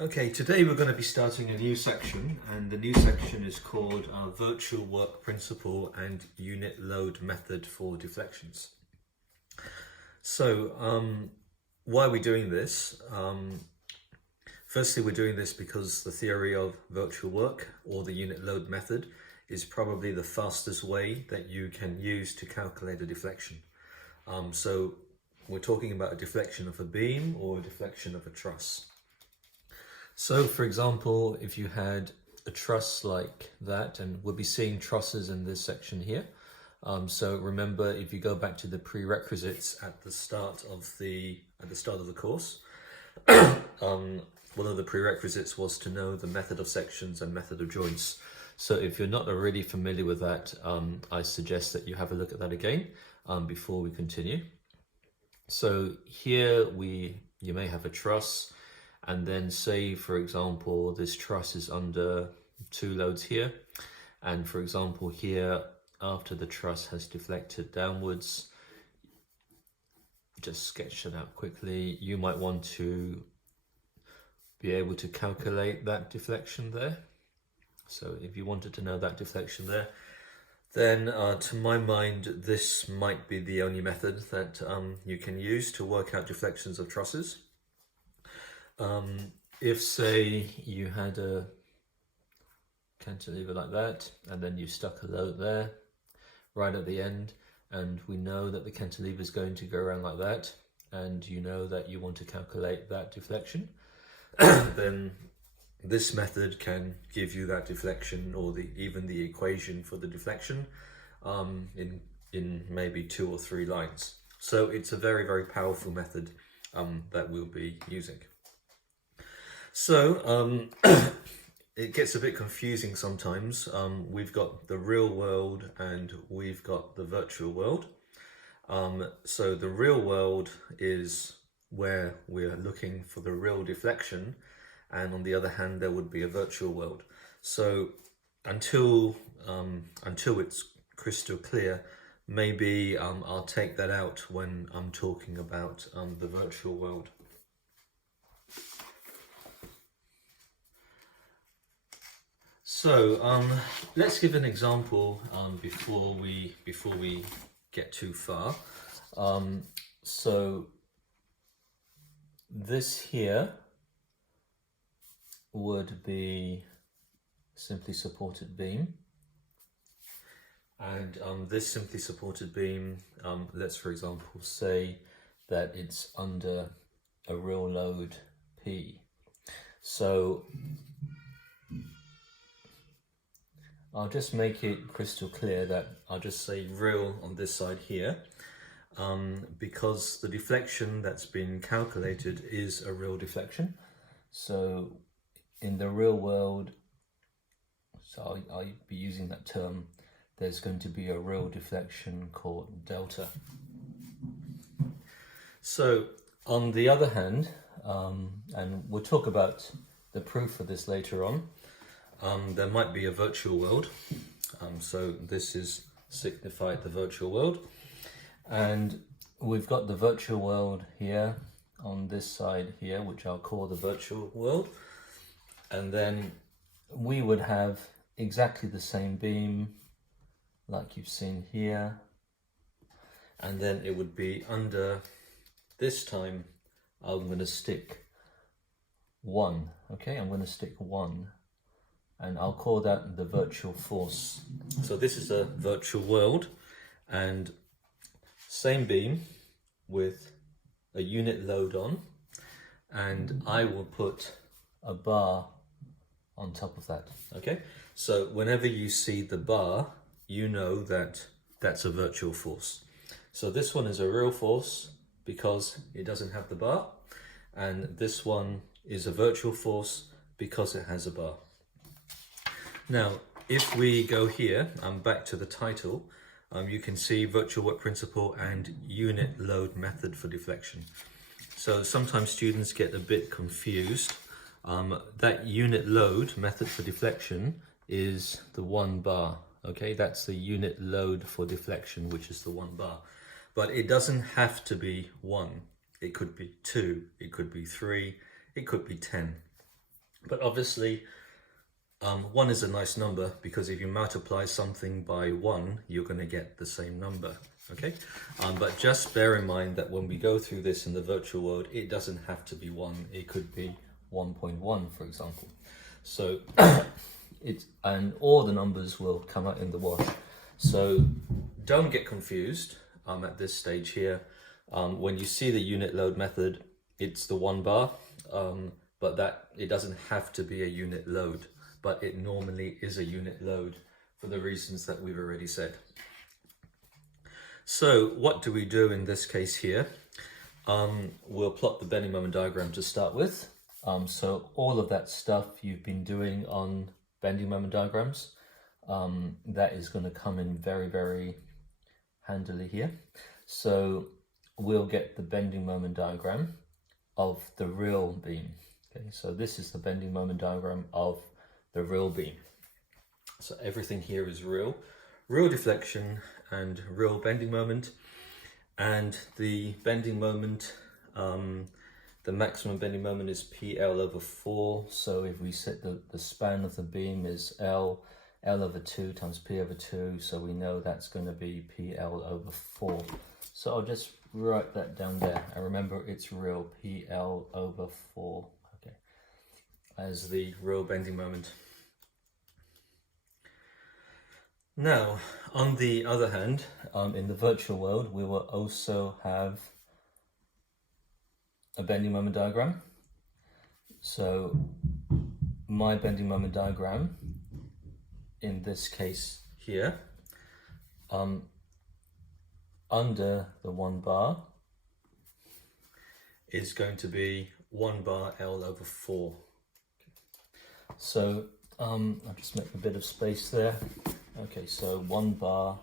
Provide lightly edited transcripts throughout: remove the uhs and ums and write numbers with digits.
Okay, today we're going to be starting a new section, and the new section is called Virtual Work Principle and Unit Load Method for Deflections. So, why are we doing this? Firstly, we're doing this because the theory of virtual work, or the unit load method, is probably the fastest way that you can use to calculate a deflection. So we're talking about a deflection of a beam or a deflection of a truss. So for example, if you had a truss like that, and we'll be seeing trusses in this section here. So remember, if you go back to the prerequisites at the start of the course, one of the prerequisites was to know the method of sections and method of joints. So if you're not already familiar with that, I suggest that you have a look at that again before we continue. So here you may have a truss, and then say, for example, this truss is under two loads here. And for example, here, after the truss has deflected downwards, just sketch it out quickly. You might want to be able to calculate that deflection there. So if you wanted to know that deflection there, then to my mind, this might be the only method that you can use to work out deflections of trusses. If say you had a cantilever like that, and then you stuck a load there right at the end, and we know that the cantilever is going to go around like that, and you know that you want to calculate that deflection, then this method can give you that deflection, or even the equation for the deflection in maybe 2 or 3 lines. So it's a very, very powerful method that we'll be using. So it gets a bit confusing sometimes. We've got the real world and we've got the virtual world. So the real world is where we're looking for the real deflection, and on the other hand there would be a virtual world. So until it's crystal clear, maybe I'll take that out when I'm talking about the virtual world. So let's give an example before we get too far. So this here would be simply supported beam, and this simply supported beam, let's for example say that it's under a real load P. So I'll just make it crystal clear that I'll just say real on this side here, because the deflection that's been calculated is a real deflection. So in the real world, so I'll be using that term, there's going to be a real deflection called delta. So on the other hand, and we'll talk about the proof for this later on, there might be a virtual world. So this is signified the virtual world, and we've got the virtual world here on this side here, which I'll call the virtual world, and then we would have exactly the same beam like you've seen here, and then it would be under, this time I'm going to stick 1. Okay, I'm going to stick 1, and I'll call that the virtual force. So this is a virtual world, and same beam with a unit load on, and I will put a bar on top of that. Okay, so whenever you see the bar, you know that that's a virtual force. So this one is a real force because it doesn't have the bar, and this one is a virtual force because it has a bar. Now, if we go here, back to the title, you can see virtual work principle and unit load method for deflection. So sometimes students get a bit confused. That unit load method for deflection is the 1 bar. Okay, that's the unit load for deflection, which is the 1 bar. But it doesn't have to be 1. It could be 2, it could be 3, it could be 10. But obviously 1 is a nice number, because if you multiply something by 1, you're going to get the same number. Okay, but just bear in mind that when we go through this in the virtual world, it doesn't have to be 1. It could be 1.1, for example. So and all the numbers will come out in the wash. So don't get confused at this stage here. When you see the unit load method, it's the 1 bar, but that it doesn't have to be a unit load, but it normally is a unit load for the reasons that we've already said. So what do we do in this case here? We'll plot the bending moment diagram to start with. So all of that stuff you've been doing on bending moment diagrams, that is going to come in very, very handily here. So we'll get the bending moment diagram of the real beam. Okay, so this is the bending moment diagram of the real beam. So everything here is real deflection and real bending moment, and the bending moment, the maximum bending moment is PL over 4. So if we set the span of the beam is L over 2 times P over 2, so we know that's going to be PL over 4. So I'll just write that down there, and remember it's real, PL over 4, okay, as the real bending moment. Now, on the other hand, in the virtual world, we will also have a bending moment diagram. So my bending moment diagram, in this case here, under the 1 bar is going to be 1 bar L over 4. So I'll just make a bit of space there. Okay, so 1 bar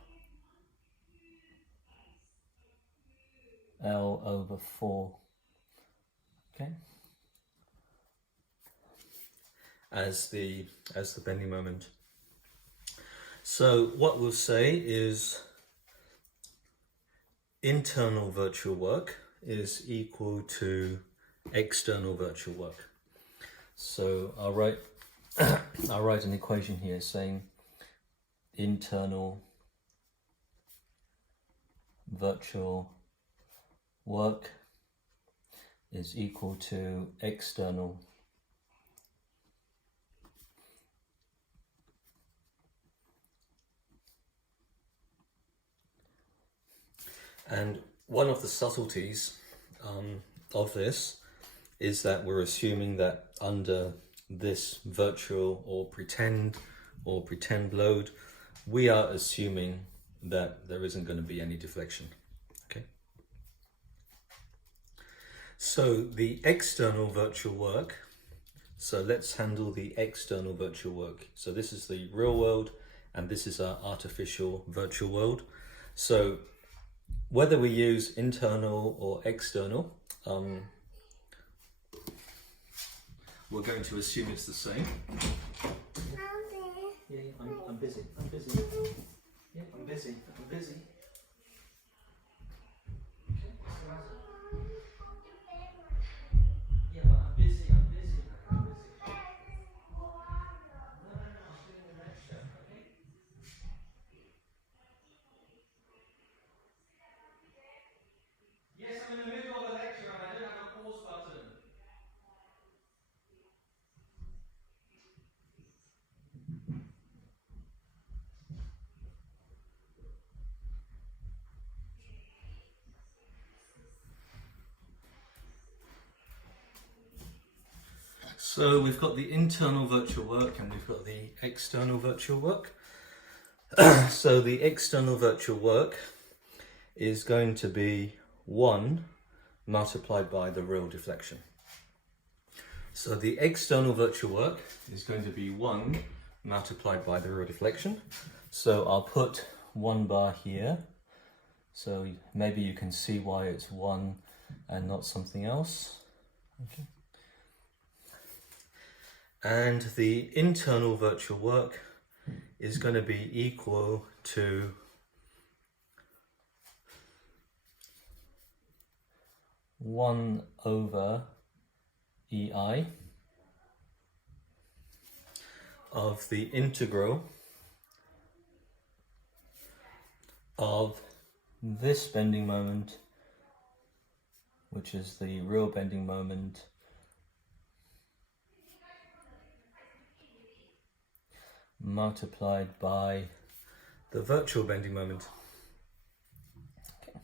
L over 4, okay, as the bending moment. So what we'll say is internal virtual work is equal to external virtual work. So I'll write an equation here saying internal virtual work is equal to external and one of the subtleties of this is that we're assuming that under this virtual or pretend load, we are assuming that there isn't going to be any deflection. Okay. So the external virtual work, so let's handle the external virtual work. So this is the real world and this is our artificial virtual world. So whether we use internal or external, we're going to assume it's the same. Yeah, I'm busy. Yeah, I'm busy. Okay, yeah, but I'm busy. No, I'm doing a lecture, okay? Yes, I'm in the middle of a lecture and I don't have a pause button. So we've got the internal virtual work and we've got the external virtual work. So the external virtual work is going to be 1 multiplied by the real deflection. So the external virtual work is going to be 1 multiplied by the real deflection. So I'll put 1 bar here. So maybe you can see why it's 1 and not something else. Okay. And the internal virtual work is going to be equal to 1 over EI of the integral of this bending moment, which is the real bending moment, multiplied by the virtual bending moment. Okay.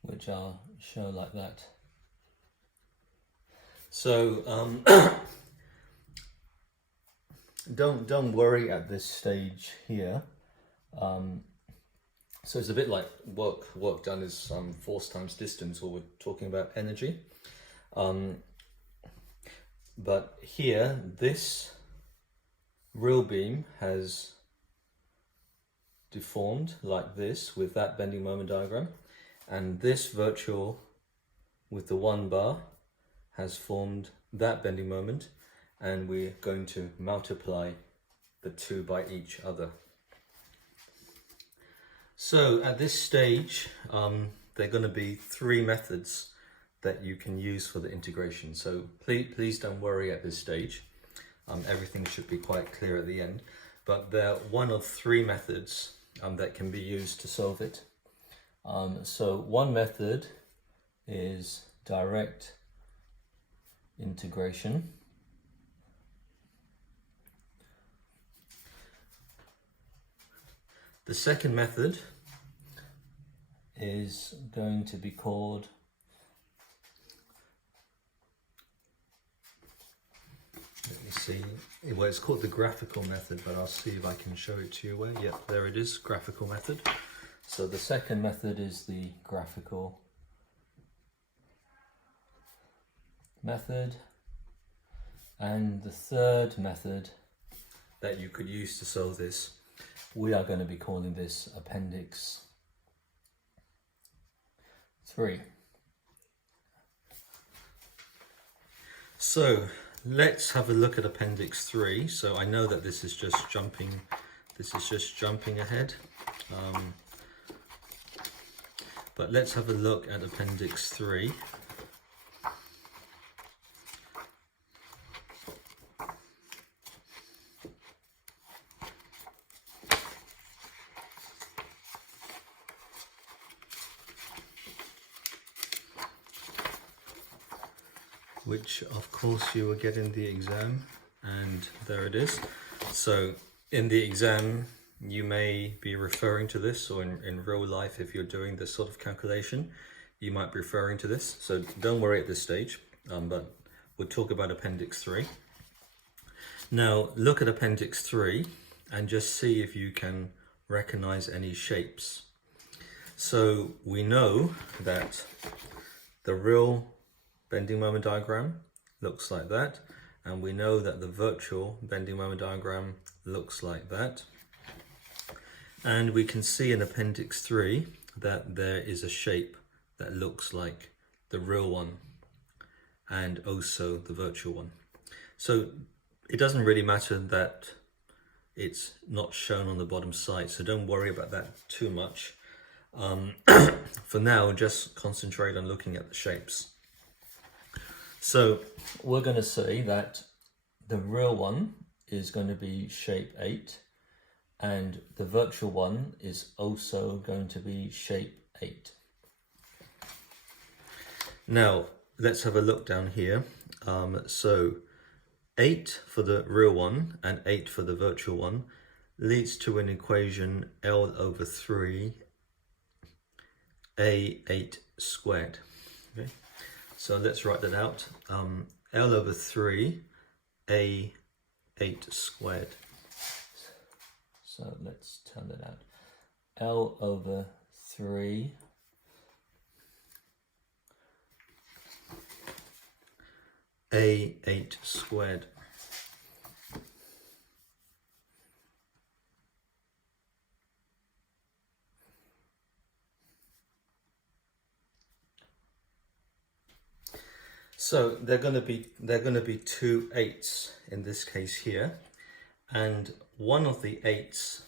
Which I'll show like that. So don't worry at this stage here. So it's a bit like work done is force times distance, or we're talking about energy. But here, this real beam has deformed like this with that bending moment diagram, and this virtual with the 1 bar has formed that bending moment, and we're going to multiply the two by each other. So at this stage, there are going to be 3 methods that you can use for the integration. So please don't worry at this stage. Everything should be quite clear at the end. But there are 1 of 3 methods that can be used to solve it. So one method is direct integration. The second method is going to be called let me see, well, it's called the graphical method, but I'll see if I can show it to you where. Yeah, there it is, graphical method. So the second method is the graphical method, and the third method that you could use to solve this, we are going to be calling this Appendix 3. So let's have a look at Appendix 3. So I know that this is just jumping ahead. But let's have a look at Appendix 3. Which of course you will get in the exam, and there it is. So in the exam you may be referring to this, or in real life if you're doing this sort of calculation you might be referring to this. So don't worry at this stage, but we'll talk about Appendix 3. Now look at Appendix 3 and just see if you can recognize any shapes. So we know that the real bending moment diagram looks like that, and we know that the virtual bending moment diagram looks like that, and we can see in Appendix 3 that there is a shape that looks like the real one and also the virtual one. So it doesn't really matter that it's not shown on the bottom side, so don't worry about that too much. For now, just concentrate on looking at the shapes. So we're going to say that the real one is going to be shape 8, and the virtual one is also going to be shape 8. Now let's have a look down here. So 8 for the real one and 8 for the virtual one leads to an equation L over 3 A8 squared. Okay. So let's write that out. L over 3 A8 squared. So let's turn that out. L over 3 A8 squared. So they're going to be 2 8s in this case here, and one of the 8s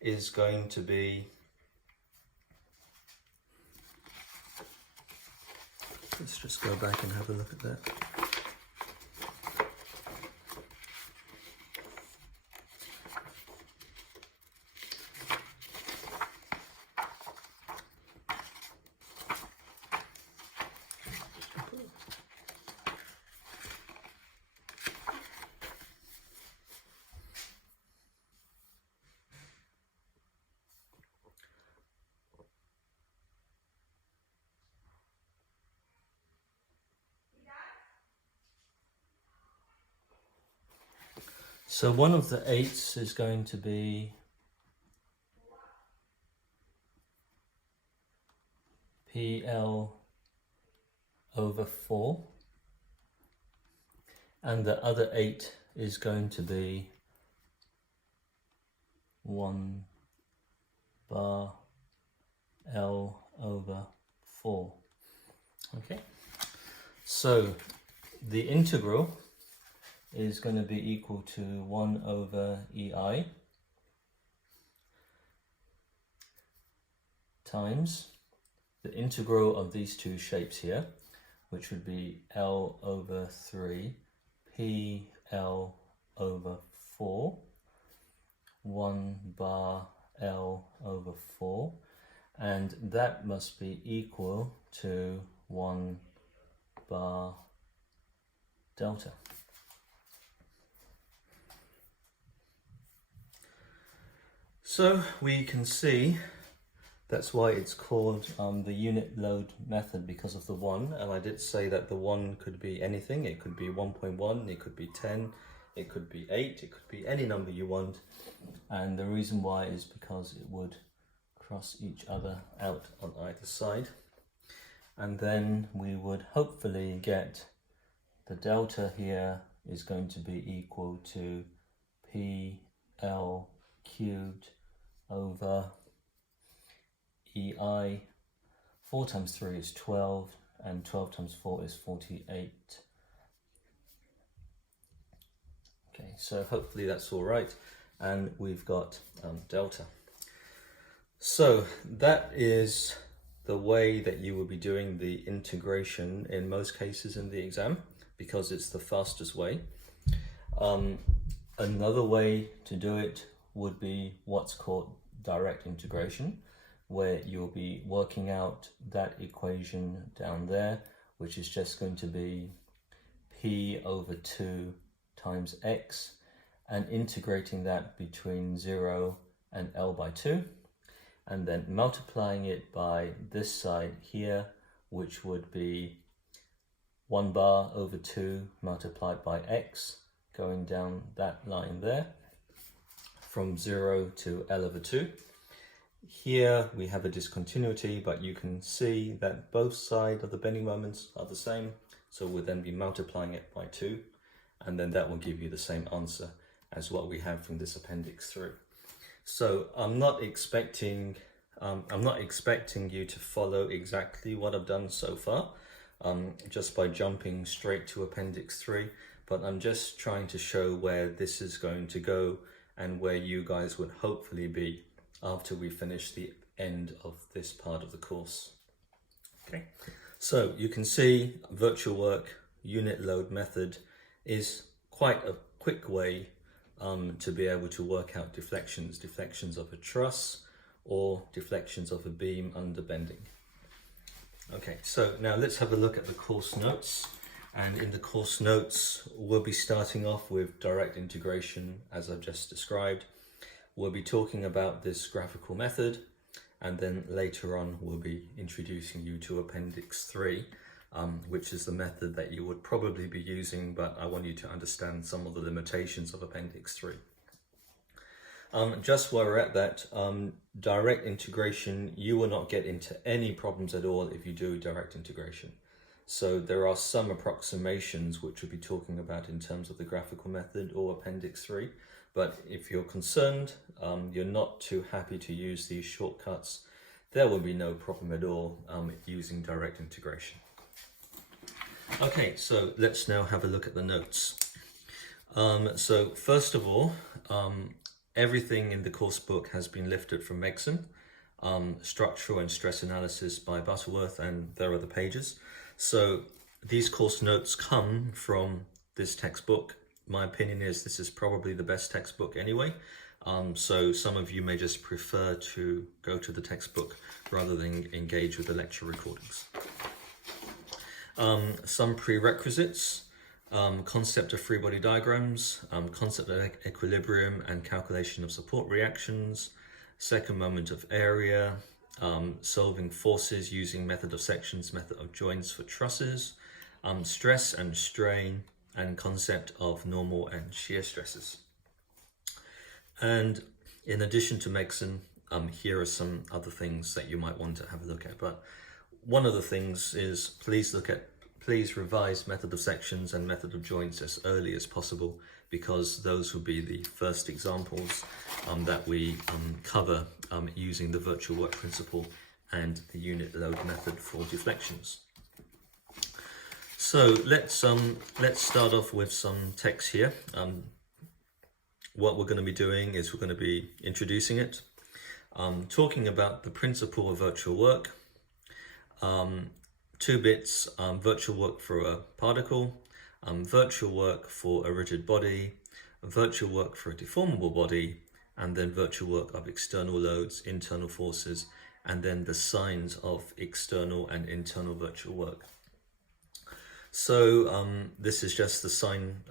is going to be, let's just go back and have a look at that. So one of the 8s is going to be PL over 4, and the other 8 is going to be 1 bar L over 4. Okay, so the integral is going to be equal to 1 over EI times the integral of these two shapes here, which would be L over 3 PL over 4, 1 bar L over 4, and that must be equal to 1 bar delta. So we can see that's why it's called the unit load method, because of the 1. And I did say that the 1 could be anything. It could be 1.1, it could be 10, it could be 8, it could be any number you want. And the reason why is because it would cross each other out on either side. And then we would hopefully get the delta here is going to be equal to PL cubed over EI. 4 times 3 is 12, and 12 times 4 is 48. Okay, so hopefully that's all right, and we've got delta. So that is the way that you will be doing the integration in most cases in the exam, because it's the fastest way. Another way to do it would be what's called direct integration, where you'll be working out that equation down there, which is just going to be P over 2 times X, and integrating that between 0 and L by 2, and then multiplying it by this side here, which would be 1 bar over 2 multiplied by X, going down that line there, from 0 to L over 2. Here we have a discontinuity, but you can see that both sides of the bending moments are the same, so we'll then be multiplying it by 2, and then that will give you the same answer as what we have from this appendix 3. So I'm not expecting you to follow exactly what I've done so far, just by jumping straight to appendix 3, but I'm just trying to show where this is going to go and where you guys would hopefully be after we finish the end of this part of the course. Okay, so you can see virtual work unit load method is quite a quick way to be able to work out deflections of a truss or deflections of a beam under bending. Okay, so now let's have a look at the course notes. And in the course notes, we'll be starting off with direct integration, as I've just described. We'll be talking about this graphical method, and then later on we'll be introducing you to Appendix 3, which is the method that you would probably be using, but I want you to understand some of the limitations of Appendix 3. Just while we're at that, direct integration, you will not get into any problems at all if you do direct integration. So there are some approximations which we'll be talking about in terms of the graphical method or Appendix 3. But if you're concerned, you're not too happy to use these shortcuts, there will be no problem at all using direct integration. Okay, so let's now have a look at the notes. So first of all, everything in the course book has been lifted from Megson, Structural and Stress Analysis by Butterworth, and there are the pages. So these course notes come from this textbook. My opinion is this is probably the best textbook anyway. So some of you may just prefer to go to the textbook rather than engage with the lecture recordings. Some prerequisites, concept of free body diagrams, concept of equilibrium and calculation of support reactions, second moment of area, solving forces using method of sections, method of joints for trusses, stress and strain, and concept of normal and shear stresses. And in addition to Megson, here are some other things that you might want to have a look at. But one of the things is please revise method of sections and method of joints as early as possible, because those will be the first examples that we cover using the virtual work principle and the unit load method for deflections. So let's start off with some text here. What we're going to be doing is we're going to be introducing it, talking about the principle of virtual work, 2 bits, virtual work for a particle, virtual work for a rigid body, virtual work for a deformable body, and then virtual work of external loads, internal forces, and then the signs of external and internal virtual work. So this is just the sign,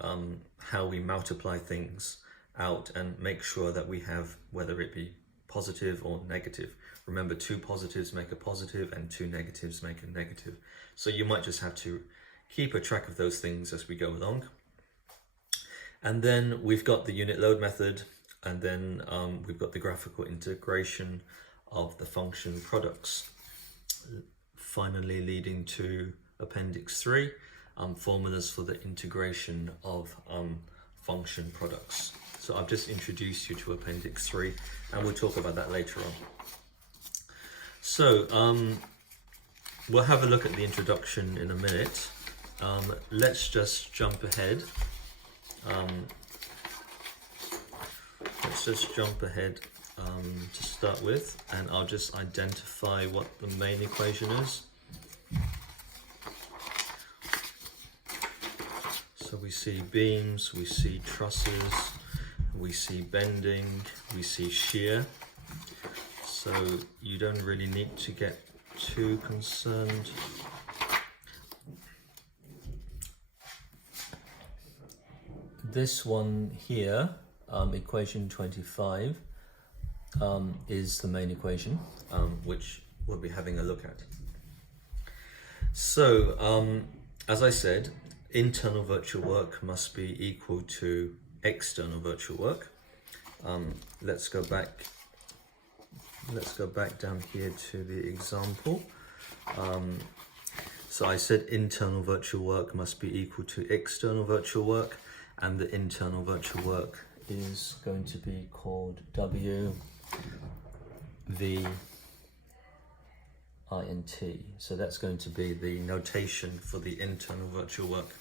how we multiply things out and make sure that we have, whether it be positive or negative. Remember, 2 positives make a positive and 2 negatives make a negative. So you might just have to keep a track of those things as we go along. And then we've got the unit load method, and then we've got the graphical integration of the function products, finally leading to Appendix 3, formulas for the integration of function products. So I've just introduced you to Appendix 3, and we'll talk about that later on. So we'll have a look at the introduction in a minute. Let's just jump ahead. To start with, and I'll just identify what the main equation is. So we see beams, we see trusses, we see bending, we see shear. So you don't really need to get too concerned. This one here, equation 25, is the main equation, which we'll be having a look at. So, as I said, internal virtual work must be equal to external virtual work. Let's go back down here to the example. So I said internal virtual work must be equal to external virtual work, and the internal virtual work is going to be called W, V, int. So that's going to be the notation for the internal virtual work.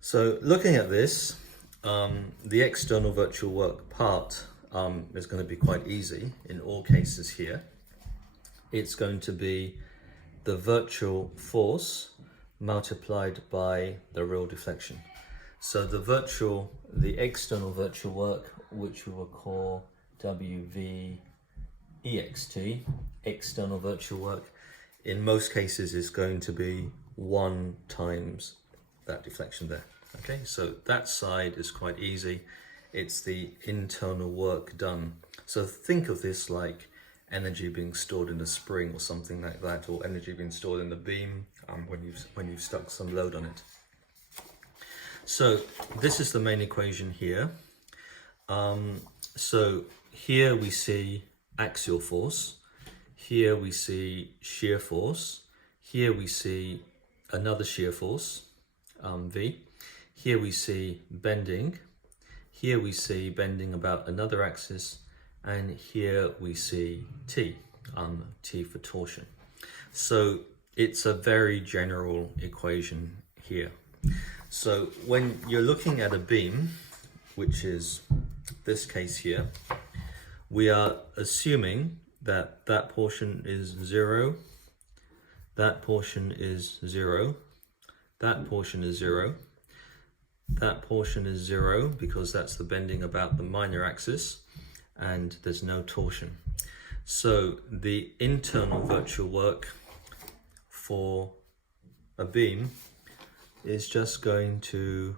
So looking at this, the external virtual work part is going to be quite easy in all cases here. It's going to be the virtual force multiplied by the real deflection. So the external virtual work, which we will call WVEXT, external virtual work, in most cases is going to be 1 times that deflection there. Okay, so that side is quite easy. It's the internal work done. So think of this like energy being stored in a spring or something like that, or energy being stored in the beam when you've stuck some load on it. So this is the main equation here. So here we see axial force, here we see shear force, here we see another shear force, V, here we see bending, here we see bending about another axis, and here we see T, T for torsion. So it's a very general equation here. So when you're looking at a beam, which is this case here, we are assuming that that portion is 0, that portion is 0, that portion is 0, that portion is 0 because that's the bending about the minor axis, and there's no torsion. So the internal virtual work for a beam is just going to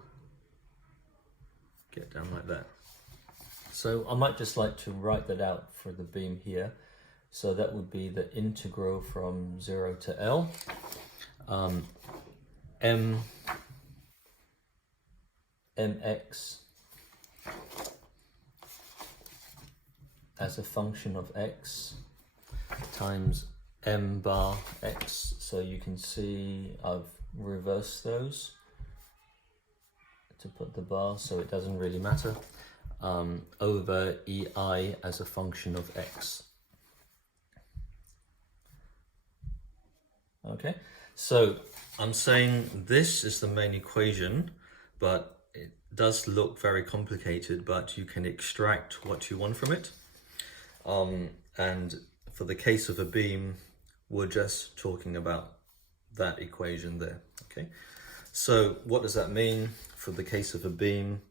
get down like that. So I might just like to write that out for the beam here. So that would be the integral from 0 to L, mx as a function of x times m bar x. So you can see I've reversed those to put the bar, so it doesn't really matter, over ei as a function of x. Okay, so I'm saying this is the main equation, but it does look very complicated, but you can extract what you want from it. And for the case of a beam, we're just talking about that equation there. Okay, so what does that mean for the case of a beam?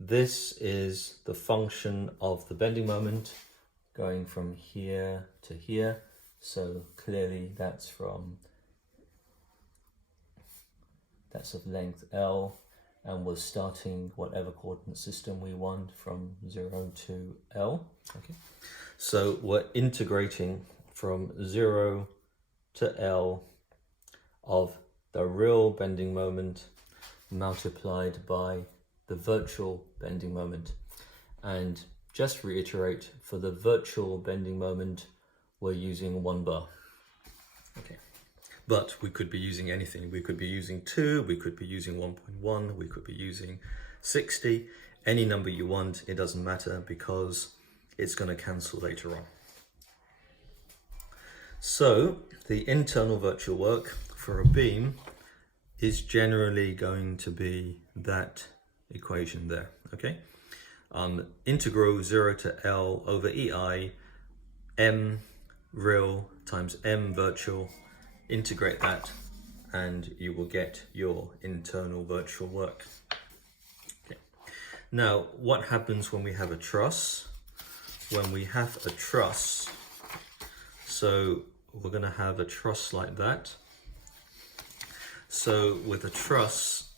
This is the function of the bending moment going from here to here. So clearly that's of length L, and we're starting whatever coordinate system we want from 0 to L. Okay, so we're integrating from 0 to L of the real bending moment multiplied by the virtual bending moment. And just reiterate, for the virtual bending moment, we're using 1 bar. Okay, but we could be using anything. We could be using 2, we could be using 1.1, we could be using 60, any number you want, it doesn't matter because it's going to cancel later on. So the internal virtual work for a beam is generally going to be that equation there. Okay, integral 0 to L over ei m real times m virtual, integrate that and you will get your internal virtual work. Okay. Now what happens when we have a truss? When we have a truss, so we're going to have a truss like that. So with a truss,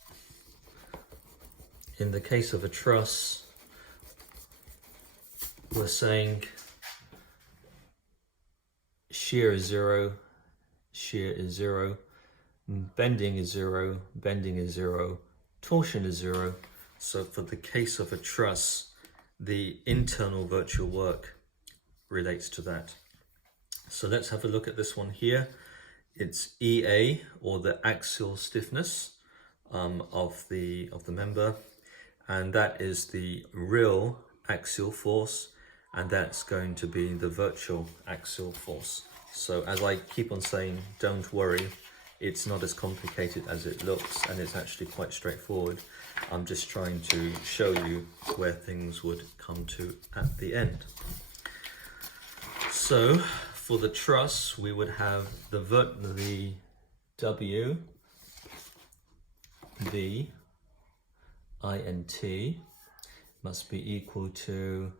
in the case of a truss, we're saying shear is 0, shear is 0, bending is 0, bending is 0, torsion is 0. So for the case of a truss, the internal virtual work relates to that. So let's have a look at this one here. It's EA, or the axial stiffness of the member, and that is the real axial force, and that's going to be the virtual axial force. So as I keep on saying, don't worry, it's not as complicated as it looks, and it's actually quite straightforward. I'm just trying to show you where things would come to at the end. So for the truss, we would have the W, V, I and T must be equal to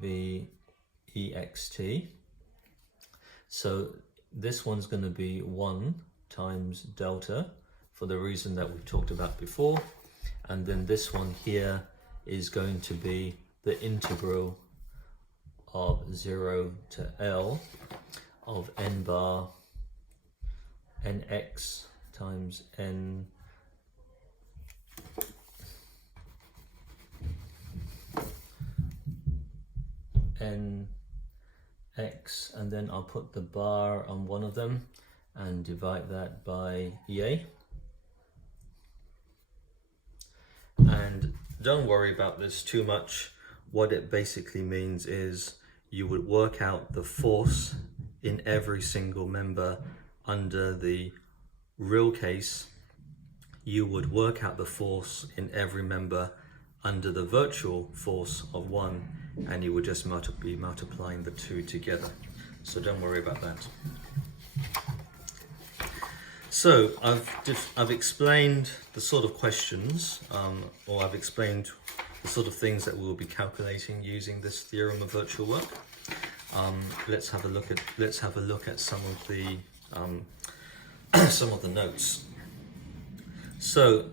the EXT. So this one's going to be 1 times delta for the reason that we've talked about before. And then this one here is going to be the integral of 0 to L of n bar nx times n nx, and then I'll put the bar on one of them and divide that by EA. And don't worry about this too much. What it basically means is you would work out the force in every single member under the real case. You would work out the force in every member under the virtual force of 1, and you would just be multiplying the two together. So don't worry about that. So I've explained the sort of questions, or I've explained the sort of things that we will be calculating using this theorem of virtual work. Let's have a look at some of the notes. So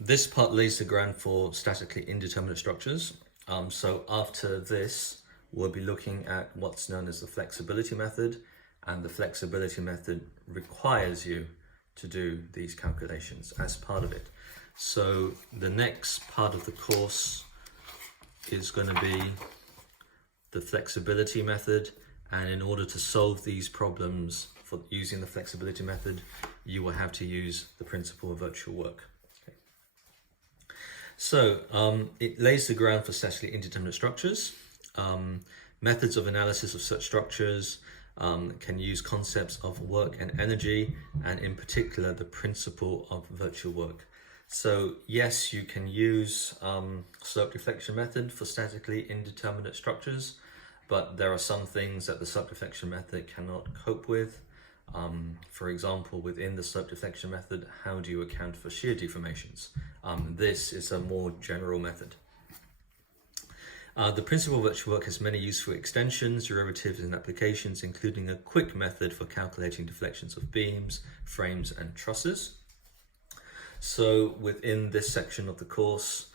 this part lays the ground for statically indeterminate structures. So after this, we'll be looking at what's known as the flexibility method, and the flexibility method requires you to do these calculations as part of it. So the next part of the course is going to be the flexibility method, and in order to solve these problems for using the flexibility method, you will have to use the principle of virtual work. Okay. So it lays the ground for statically indeterminate structures. Methods of analysis of such structures can use concepts of work and energy, and in particular the principle of virtual work. So yes, you can use slope deflection method for statically indeterminate structures, but there are some things that the slope deflection method cannot cope with. For example, within the slope deflection method, how do you account for shear deformations? This is a more general method. The principle of virtual work has many useful extensions, derivatives, and applications, including a quick method for calculating deflections of beams, frames, and trusses. So within this section of the course,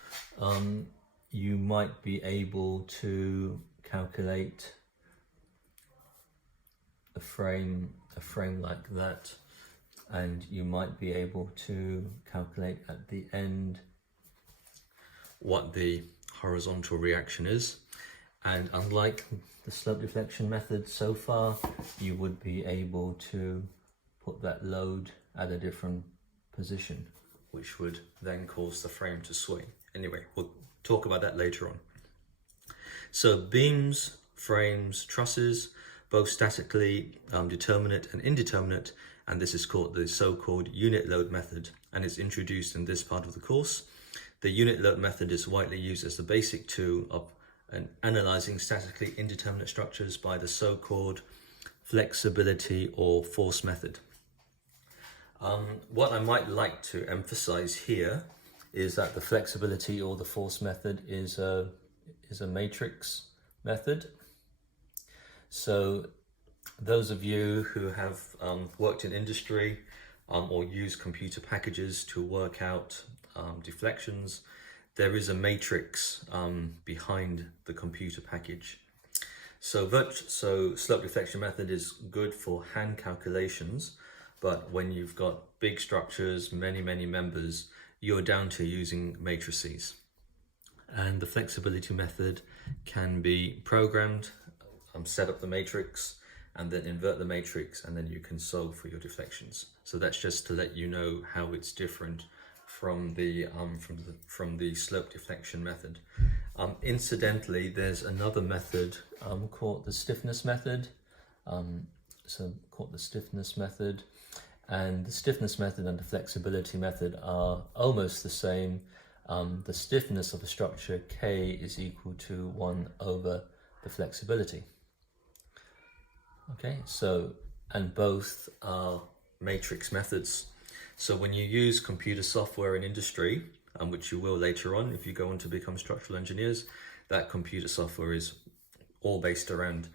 you might be able to calculate a frame like that, and you might be able to calculate at the end what the horizontal reaction is. And unlike the slope deflection method so far, you would be able to put that load at a different position, which would then cause the frame to swing. Anyway, we'll talk about that later on. So beams, frames, trusses, both statically determinate and indeterminate, and this is called the so-called unit load method, and it's introduced in this part of the course. The unit load method is widely used as the basic tool of analyzing statically indeterminate structures by the so-called flexibility or force method. What I might like to emphasize here is that the flexibility or the force method is a matrix method. So those of you who have worked in industry or use computer packages to work out deflections, there is a matrix behind the computer package. So slope deflection method is good for hand calculations, but when you've got big structures, many members, you're down to using matrices. And the flexibility method can be programmed, set up the matrix, and then invert the matrix, and then you can solve for your deflections. So that's just to let you know how it's different from the slope deflection method. Incidentally, there's another method called the stiffness method. And the stiffness method and the flexibility method are almost the same. The stiffness of a structure K is equal to 1 over the flexibility. Okay, so, and both are matrix methods. So when you use computer software in industry, which you will later on if you go on to become structural engineers, that computer software is all based around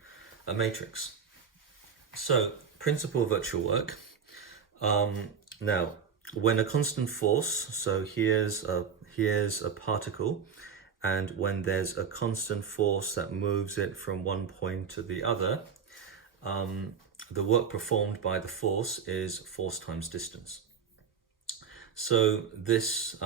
a matrix. So, principle of virtual work. Now, when a constant force, so here's a particle, and when there's a constant force that moves it from one point to the other, the work performed by the force is force times distance. So this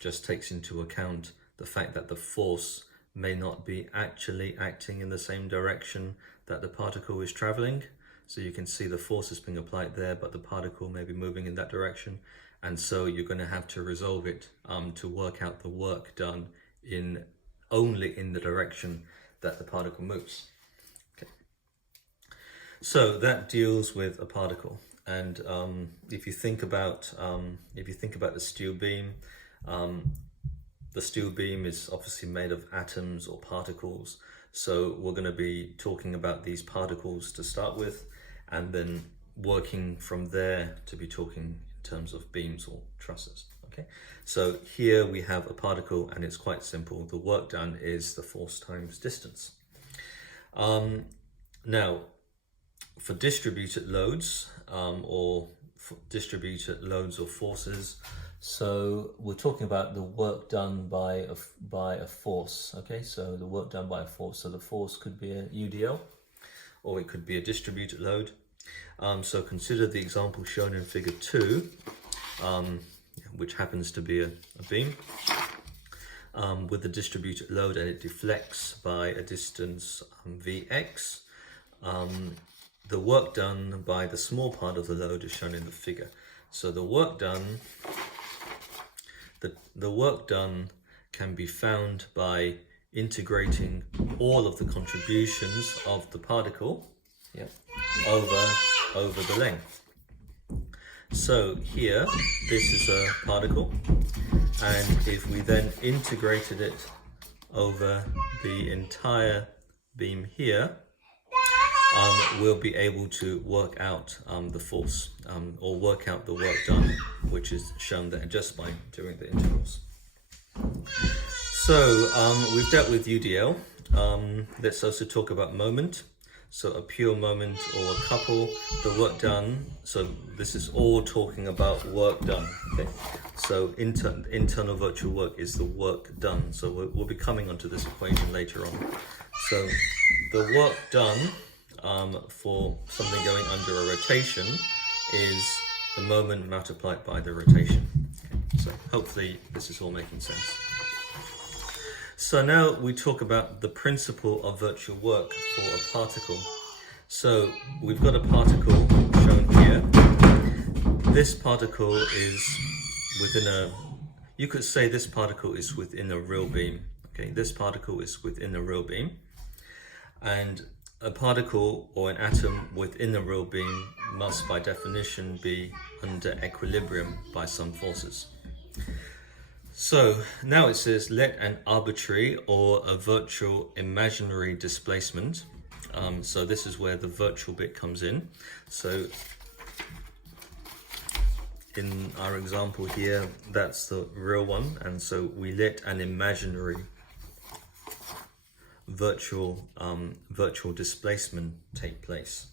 just takes into account the fact that the force may not be actually acting in the same direction that the particle is traveling. So you can see the force is being applied there, but the particle may be moving in that direction. And so you're going to have to resolve it to work out the work done only in the direction that the particle moves. Okay. So that deals with a particle. And if you think about the steel beam is obviously made of atoms or particles. So we're going to be talking about these particles to start with, and then working from there to be talking in terms of beams or trusses. Okay, so here we have a particle, and it's quite simple. The work done is the force times distance. Now, for distributed loads or forces, so we're talking about the work done by a force. Okay, so the work done by a force. So the force could be a UDL, or it could be a distributed load. So consider the example shown in figure 2, which happens to be a beam. with the distributed load, and it deflects by a distance Vx. The work done by the small part of the load is shown in the figure. So the work done, the work done can be found by integrating all of the contributions of the particle over the length. So here, this is a particle, and if we then integrated it over the entire beam here, we'll be able to work out the force, or work out the work done, which is shown there just by doing the integrals. So we've dealt with UDL. Let's also talk about moment. So a pure moment or a couple, the work done. So this is all talking about work done. Okay. So internal virtual work is the work done. So we'll be coming onto this equation later on. So the work done for something going under a rotation is the moment multiplied by the rotation. Okay. So hopefully this is all making sense. So now we talk about the principle of virtual work for a particle. So we've got a particle shown here. This particle is within a, you could say this particle is within a real beam. Okay, this particle is within a real beam. And a particle or an atom within a real beam must by definition be under equilibrium by some forces. So now it says let an arbitrary or a virtual imaginary displacement. So this is where the virtual bit comes in. So in our example here, that's the real one. And so we let an imaginary virtual displacement take place.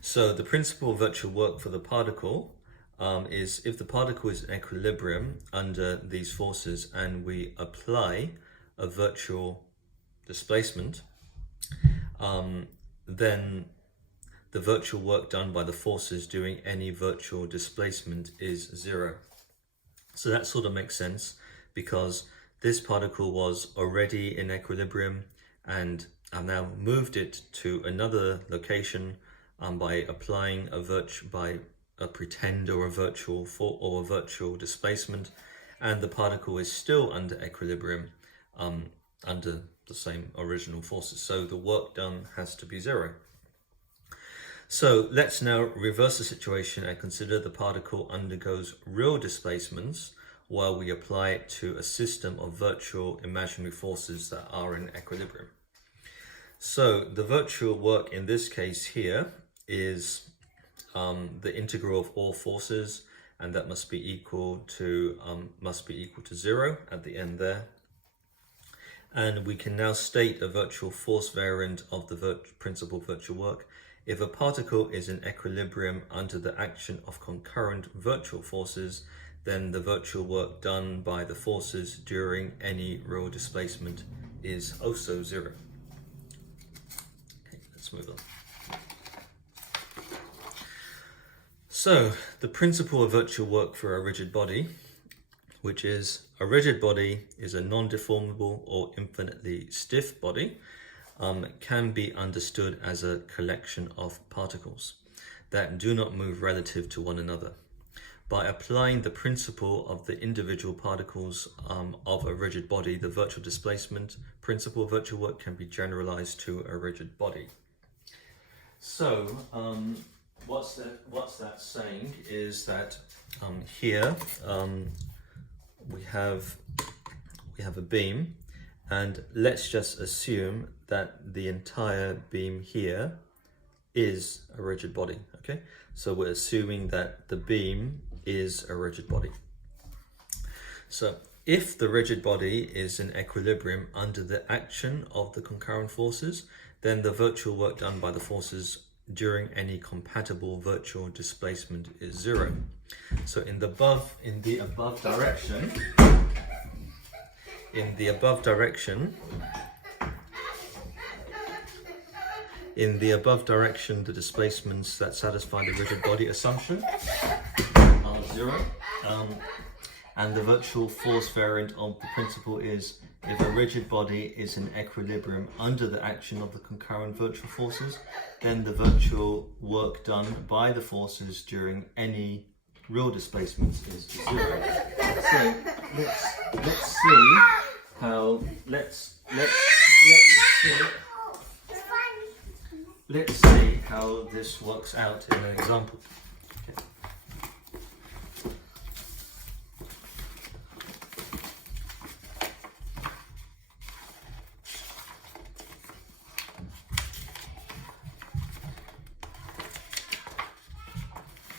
So the principle of virtual work for the particle is if the particle is in equilibrium under these forces and we apply a virtual displacement, then the virtual work done by the forces doing any virtual displacement is zero. So that sort of makes sense because this particle was already in equilibrium and I've now moved it to another location by applying a pretend or a virtual displacement, and the particle is still under equilibrium under the same original forces. So the work done has to be zero. So let's now reverse the situation and consider the particle undergoes real displacements while we apply it to a system of virtual imaginary forces that are in equilibrium. So the virtual work in this case here is the integral of all forces, and that must be equal to zero at the end there. And we can now state a virtual force variant of the principle of virtual work. If a particle is in equilibrium under the action of concurrent virtual forces, then the virtual work done by the forces during any real displacement is also zero. Okay, let's move on. So the principle of virtual work for a rigid body, which is a rigid body is a non-deformable or infinitely stiff body, can be understood as a collection of particles that do not move relative to one another. By applying the principle of the individual particles of a rigid body, the virtual displacement principle of virtual work can be generalized to a rigid body. So what's that saying is that here we have a beam, and let's just assume that the entire beam here is a rigid body. Okay, so we're assuming that the beam is a rigid body. So if the rigid body is in equilibrium under the action of the concurrent forces, then the virtual work done by the forces during any compatible virtual displacement is zero. So in the above direction, the displacements that satisfy the rigid body assumption are zero. And the virtual force variant of the principle is if a rigid body is in equilibrium under the action of the concurrent virtual forces, then the virtual work done by the forces during any real displacements is 0. So let's see how let's see how this works out in an example. Okay.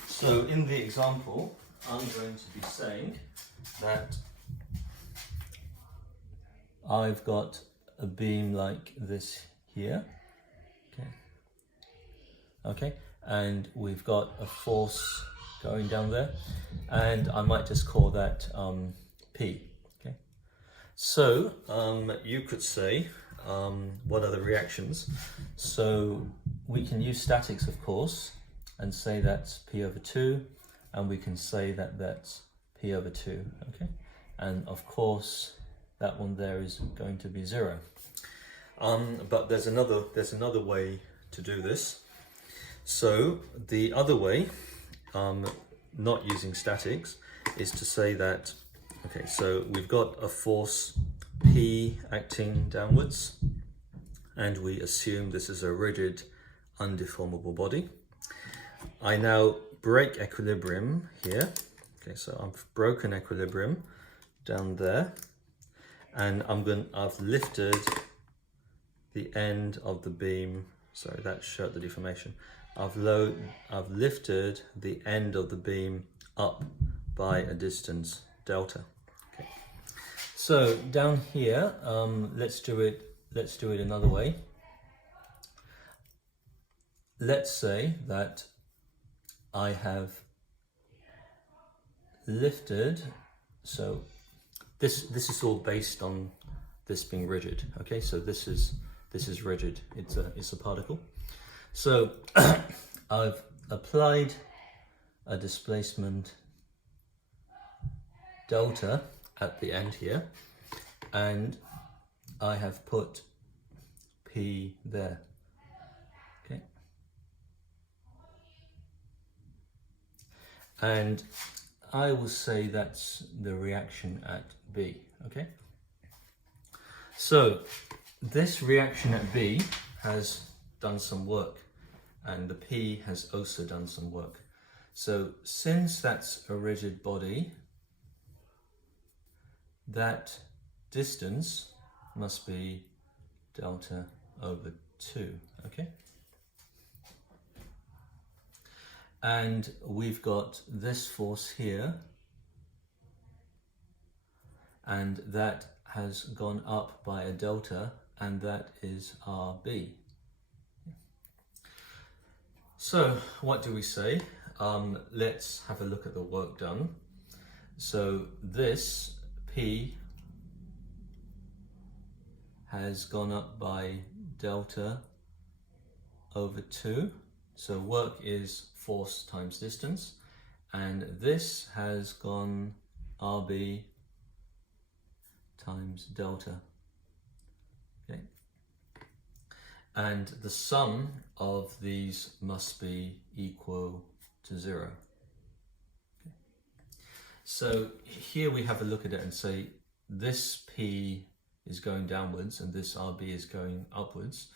So in the example, I'm going to be saying that I've got a beam like this here, okay, and we've got a force going down there, and I might just call that P, okay. So you could say, what are the reactions? So we can use statics, of course, and say that's P over 2, and we can say that that's P over 2, okay? And of course, that one there is going to be 0. But there's another way to do this. So the other way, not using statics, is to say that, okay, so we've got a force P acting downwards, and we assume this is a rigid, undeformable body. I now break equilibrium here. Okay, so I've broken equilibrium down there, and I've lifted the end of the beam. Sorry, that showed the deformation. I've lifted the end of the beam up by a distance delta. Okay. So down here, let's do it another way. Let's say that I have lifted, so this is all based on this being rigid, okay? So this is rigid, it's a particle. So I've applied a displacement delta at the end here, and I have put P there, okay? And I will say that's the reaction at B, okay? So this reaction at B has done some work, and the P has also done some work. So since that's a rigid body, that distance must be delta over 2, okay? And we've got this force here, and that has gone up by a delta, and that is RB. So what do we say? Let's have a look at the work done. So this P has gone up by delta over 2. So work is force times distance, and this has gone RB times delta, okay? And the sum of these must be equal to 0. Okay. So here we have a look at it and say this P is going downwards and this RB is going upwards.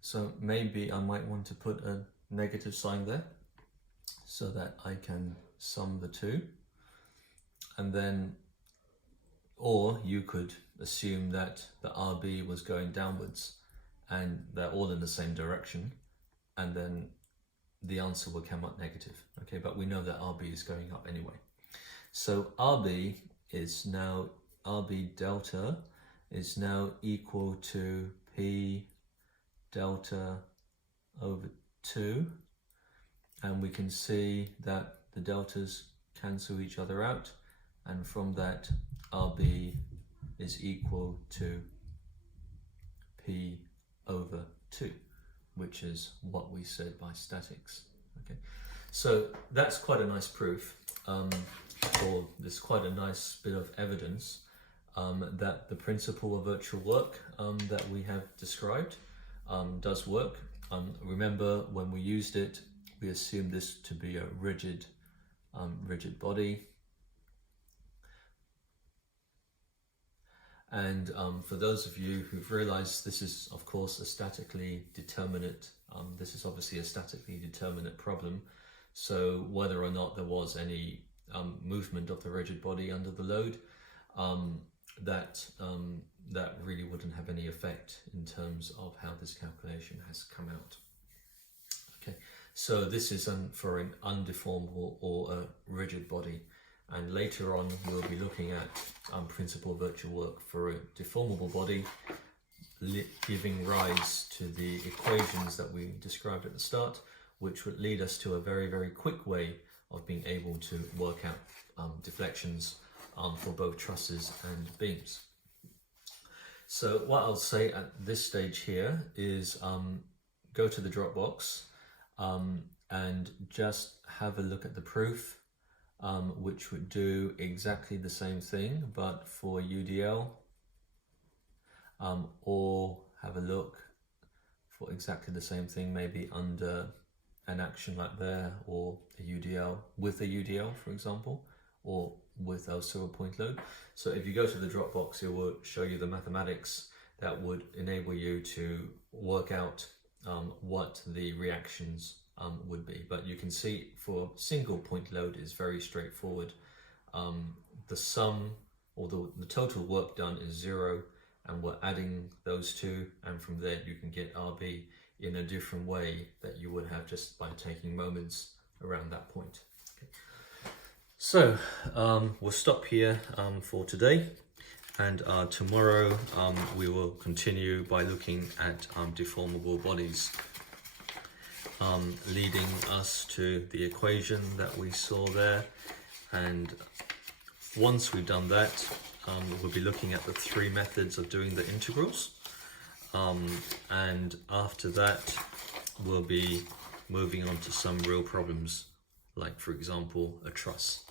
So maybe I might want to put a negative sign there so that I can sum the two. And then, or you could assume that the RB was going downwards and they're all in the same direction, and then the answer will come up negative. Okay, but we know that RB is going up anyway. So RB delta is now equal to P delta over 2, and we can see that the deltas cancel each other out, and from that RB is equal to P over 2, which is what we said by statics. Okay, so that's quite a nice proof. or there's quite a nice bit of evidence that the principle of virtual work that we have described does work. Remember, when we used it, we assumed this to be a rigid body. And for those of you who've realized this is, of course, a statically determinate, this is obviously a statically determinate problem. So whether or not there was any movement of the rigid body under the load, that really wouldn't have any effect in terms of how this calculation has come out. Okay, so this is for an undeformable or a rigid body. And later on, we'll be looking at principal virtual work for a deformable body, giving rise to the equations that we described at the start, which would lead us to a very, very quick way of being able to work out deflections for both trusses and beams. So what I'll say at this stage here is go to the Dropbox and just have a look at the proof, which would do exactly the same thing, but for UDL, or have a look for exactly the same thing, maybe under an action like there, or a UDL, with a UDL, for example, or with also a point load. So if you go to the Dropbox, it will show you the mathematics that would enable you to work out what the reactions would be. But you can see for single point load is very straightforward. The sum, or the total work done, is 0, and we're adding those two, and from there you can get RB in a different way that you would have just by taking moments around that point. Okay. So we'll stop here for today, and tomorrow we will continue by looking at deformable bodies, leading us to the equation that we saw there. And once we've done that, we'll be looking at the 3 methods of doing the integrals, and after that we'll be moving on to some real problems, like for example a truss.